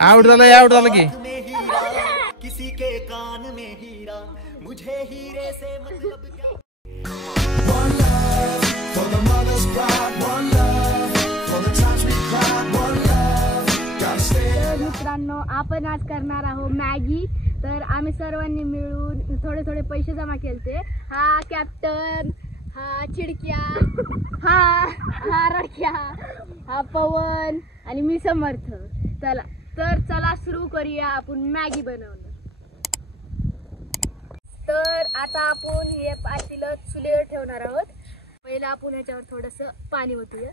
Out झालं की किसी के कान में हीरा मुझे हीरे से मतलब क्या। मित्रांनो आपण आज करणार आहोत मॅगी। तर आम्ही सर्वांनी मिळून थोडे थोडे पैसे जमा केलते। हा कॅप्टन, हा चिडक्या, हा रडक्या, हा पवन आणि मी समर्थ। चला सुरू करूया आपण मॅगी बनवणं। तर आता आपण हे पातेलं चुलीवर ठेवणार आहोत। पहिला आपण ह्याच्यावर थोडंसं पाणी ओतूया।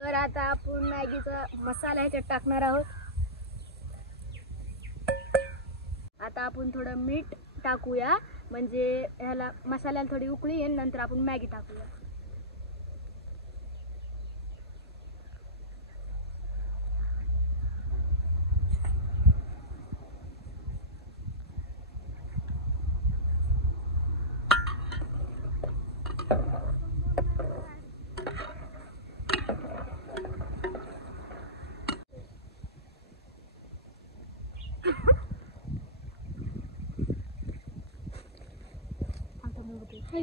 तर आता आपण मॅगीचा मसाला ह्याच्यात टाकणार आहोत। आता आपण थोडं मीठ टाकूया, म्हणजे ह्याला मसाल्याला थोडी उकळी येईल, नंतर आपण मॅगी टाकूया।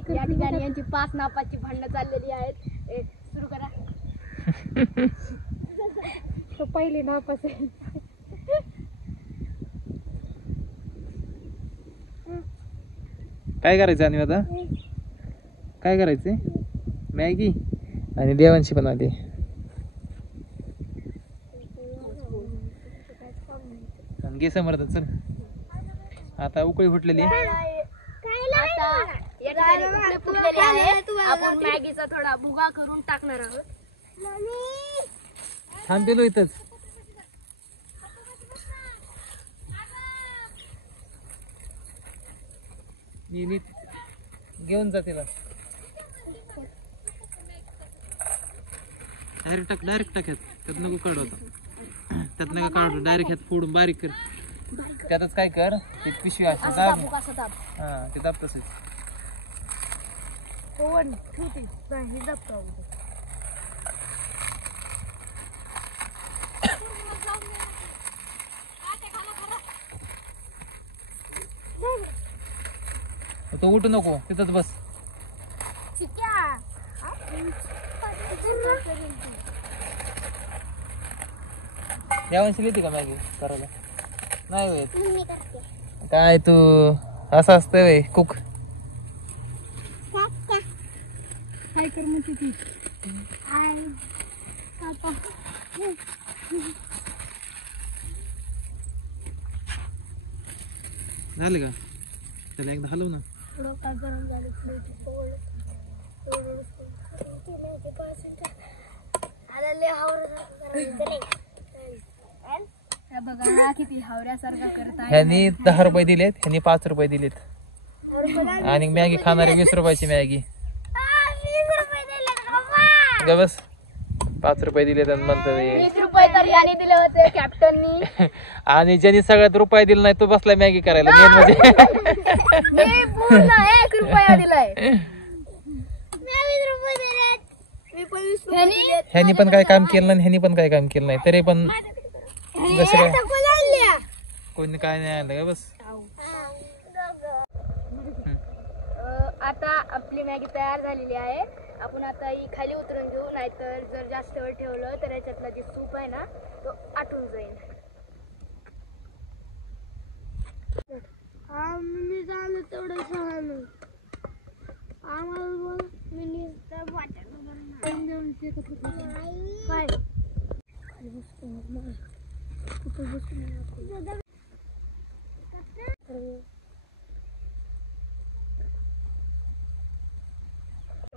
या ठिकाणी यांची 5 नापाची भांडणं चाललेली आहेत। सुरू करा। तो पहिली नापास आहे। काय करायचं आणि आता काय करायचंय? मॅगी आणि देवांशी पण आली। घे समर्थ चल, आता उकळी फुटलेली आहे। आपण मॅगीचा थोडा भुगा करून टाकणार आहोत। थांबेलो इथंच। घेऊन जा तिला। डायरेक्ट टाक त्यात नको काढू, त्यात नका काढू, डायरेक्ट ह्यात फोडून बारीक कर। त्यातच काय कर, ते पिशवी असते दाब, हा ते दाब तसेच। तो उठू नको, तिथंच बस। देवांशी येते का मॅगी करायला? नाही होत काय तू, असं असतं वे कुक। काय कर म्हणते ती? झालं का? त्याला एकदा हलव ना। थोडं काय गरम झालं बघा किती हावऱ्यासारखा करत आहे। ह्यांनी 10 रुपये दिलेत, ह्यांनी 5 रुपये दिलेत, आणि मॅगी खाणारे 20 रुपयाची मॅगी। बस 5 रुपये दिलेत आणि म्हणतो 20 रुपये तर याने दिले होते कॅप्टननी। आणि ज्यांनी सगळ्यात रुपये दिला नाही तो बसलाय मॅगी करायला। मेन म्हणजे मी पूर्ण 1 रुपया दिलाय। ह्यांनी पण काय काम केलं नाही, ह्यांनी पण काय काम केलं नाही, तरी पण जसं काय कोणी काय नाही आलं का बस। आता आपली मॅगी तयार झालेली आहे। आपण आता ही खाली उतरून घेऊ, नाहीतर जर जास्त वेळ ठेवलं तर याच्यातला जे सूप आहे ना तो आटून जाईल। मी झालं तेवढं छान आम्हाला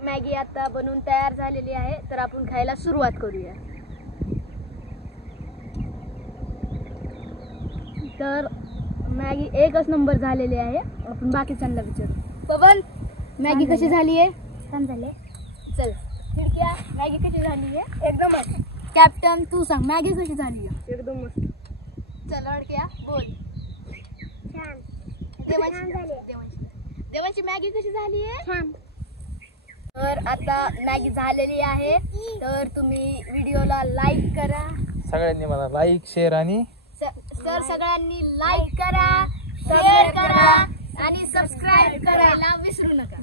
मॅगी आता बनवून तयार झालेली आहे, तर आपण खायला सुरुवात करूया। तर मॅगी एकच नंबर झालेली आहे। आपण बाकीच्यांना विचारू। पवन, मॅगी कशी झाली आहे? छान झाली। चल खिडक्या, मॅगी कशी झाली आहे? एकदम कॅप्टन तू सांग मॅगी कशी झाली? एकदम मस्त. चल अडक्या बोल. छान. देवांची मॅगी कशी झाली आहे? छान. तर आता मॅगी झालेली आहे, तर तुम्ही व्हिडिओला लाईक करा. सगळ्यांनी मला लाईक शेअर आणि तर सगळ्यांनी लाईक करा, शेअर करा आणि सबस्क्राईब करायला विसरू नका.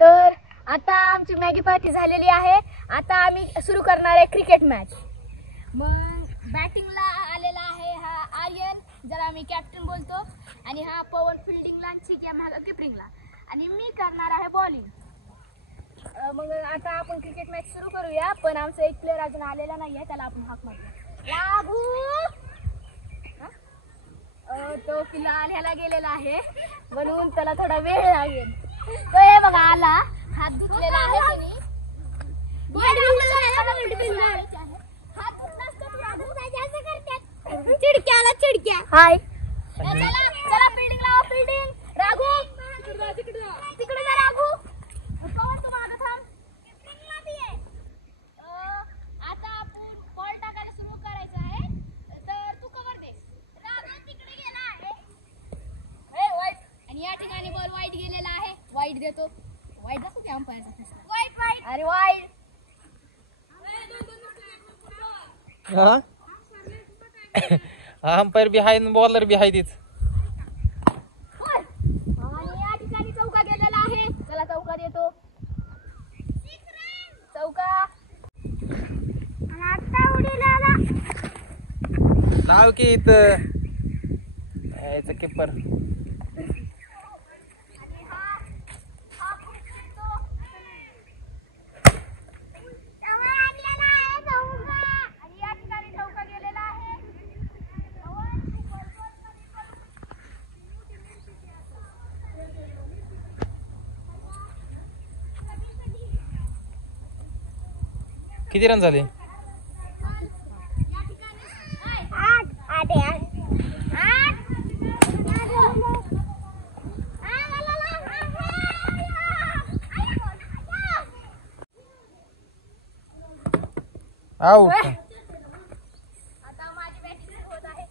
तर आता आमची मॅगी पार्टी झालेली आहे. आता आम्ही सुरू करणार आहे क्रिकेट मॅच. मग बॅटिंगला आलेला आहे हा आर्यन, ज्याला आम्ही कॅप्टन बोलतो, आणि हा पवन फिल्डिंगला आणि चिक्या मागं किपरिंगला, आणि मी करणार आहे बॉलिंग. मग आता आपण क्रिकेट मॅच सुरू करूया. पण आमचा एक प्लेअर अजून आलेला नाही आहे, त्याला आपण हाक मारूया. राघू तो किल्ला आणायला गेलेला आहे, म्हणून त्याला थोडा वेळ लागेल. तो हे बघा आला, हात धुतलेला आहे त्याने. चिडक्या हाय. चला बिल्डिंग लावा, बिल्डिंग. राघू तिकडे जा, राघू पवन तू मागं थांब. आता आपण बॉल टाकायला सुरू करायचं आहे, तर तू कव्हर दे. राघू तिकडे गेला आहे. वाईट. आणि या ठिकाणी बॉल वाईट गेलेला आहे. वाईट देतो. वाईट जातो की अंपायरचा? वाईट. अरे वाईट. अंपायर बी आहे, बॉलर बी आहे तीच. आणि या ठिकाणी चौका गेलेला आहे. चला चौका देतो. चौका. आता उडीला लाव की इथं यायचं किपर. किती रन झाले? 8. आउट. आता माझी बॅटिंग सुरू होत आहे.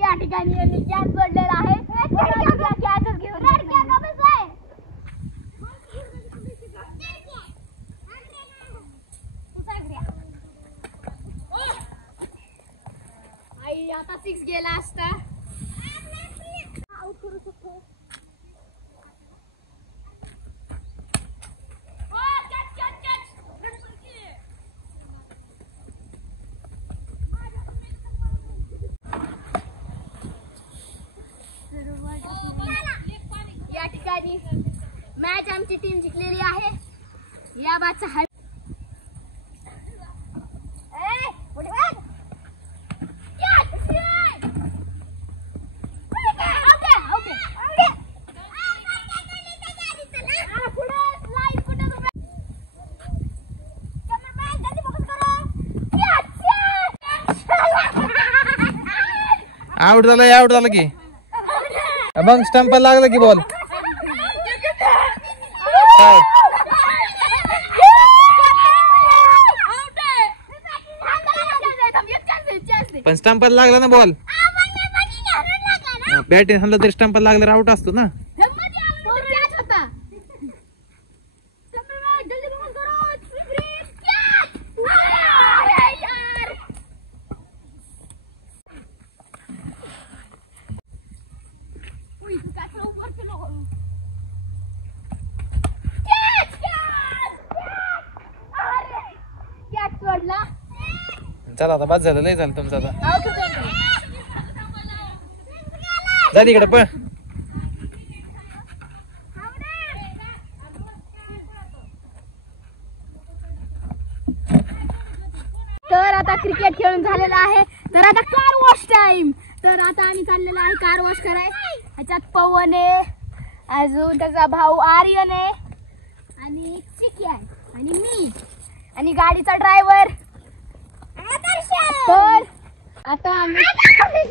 या ठिकाणी यांनी कॅच सोडलेला आहे. कॅचच घेऊन आई आता 6 गेला असता. आउट करू शकतो. या ठिकाणी मॅच आमची टीम जिंकलेली आहे. या बादचा हा आउट झाला की मग स्टंप लागला की बॉल पण स्टंपात लागला ना बॉल बॅट हल्ला तरी स्टंपात लागल्यावर आउट असतो ना चला आता बस झालं लय झालं तुमचं आता जा तिकडे पण तर आता क्रिकेट खेळून झालेला आहे तर आता कार वॉश टाइम तर आता आम्ही चाललेलो आहे कार वॉश कराय ह्याच्यात पवन आहे अजून त्याचा भाऊ आर्यन आहे आणि चिकी आहे आणि मी आणि गाडीचा ड्रायव्हर तर आता आम्ही